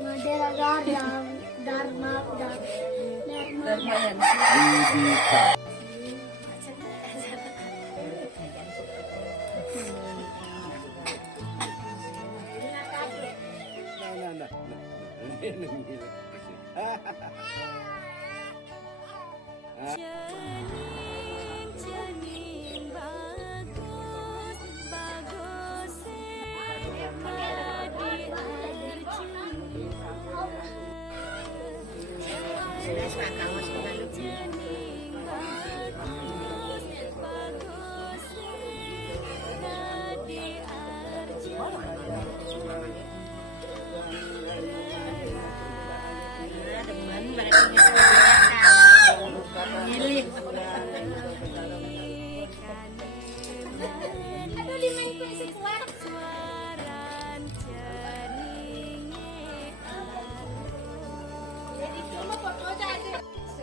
Madera Dharma Didika. Cening bagus bagus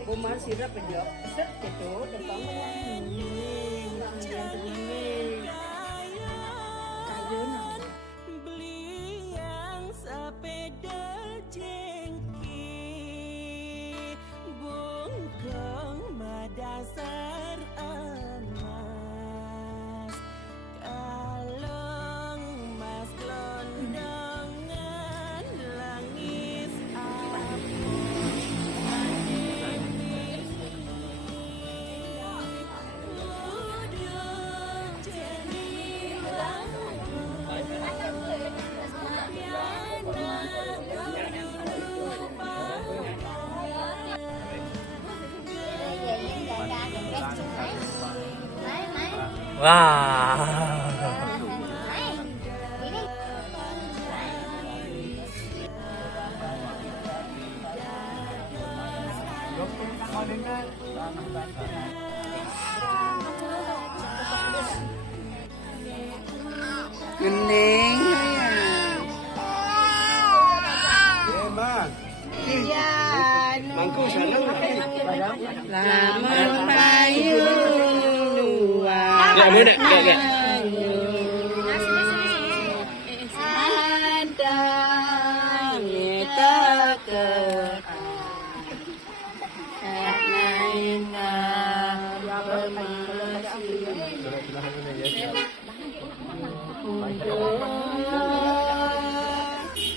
Bumang sirap aja, set gitu, depan beli yang sepeda jengki bungkong madasar emas kalung mas gelondongan langis Wah. Gening. Mangku sana. Lamun payung luar. Ya, mana? Ya. Ada kita ke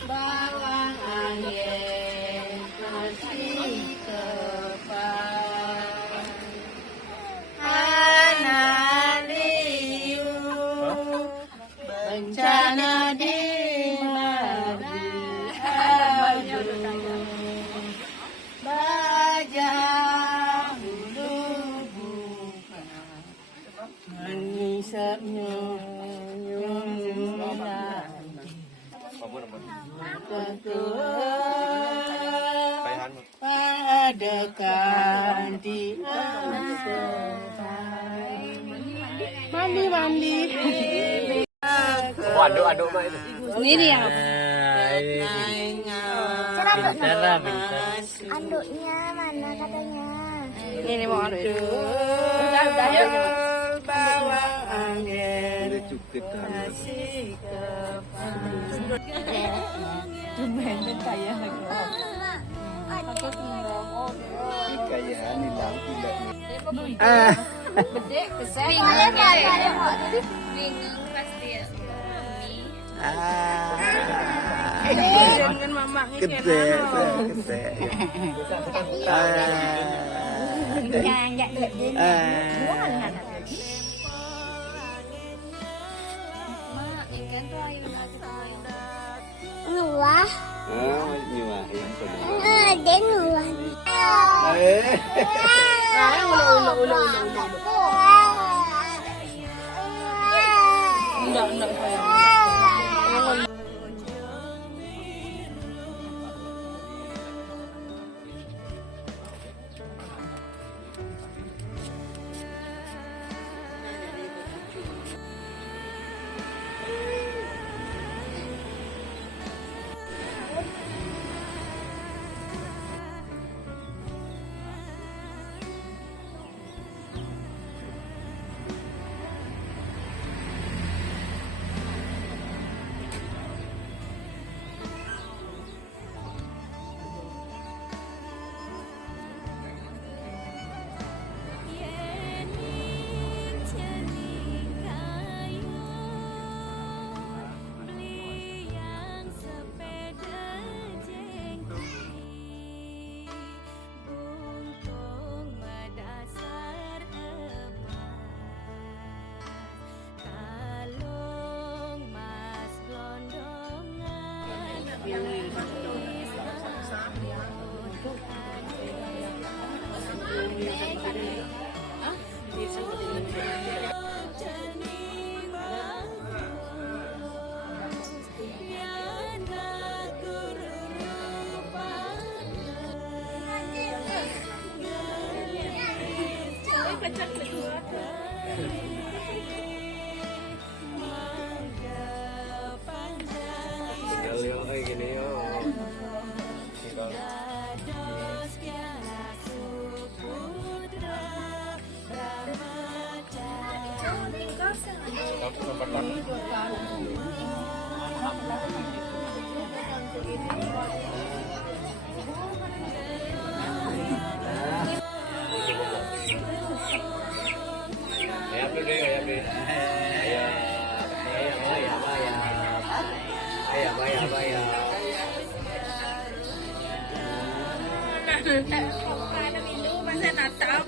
bawang angin kasih kepan analiu bencana di madi adu bajang bulu buka manisnya padekan di mandi Aduk mah itu. ini ya Cara pintar. Anduknya mana katanya? ini mau aduk bawang angin Cukup. kasih kepan Kekayaan hilang tidak. bingung pasti ya dengan mama Gede. Nuah, Oh, nyuahin. ada nuah. enggak Tinggal yung kayak gini yo. Tinggal. Ayam dulu deh, ayam deh. Ayam. Ada minggu masa Natal.